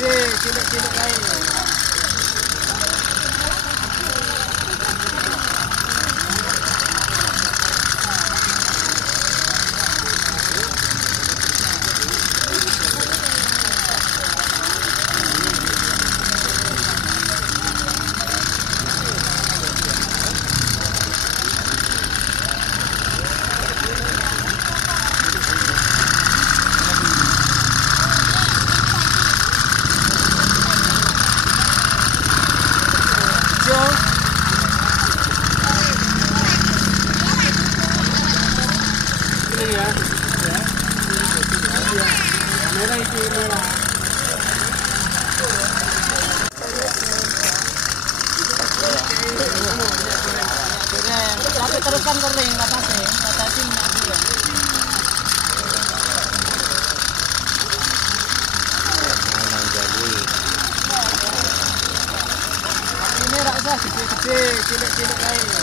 kecil, cilik-cilik lain. Ini ya, merah itu merah. Tapi teruskan kering, nggak apa-apa, batasin nggak juga. Ini merah sah, kecil-kecil, cilik-cilik lain.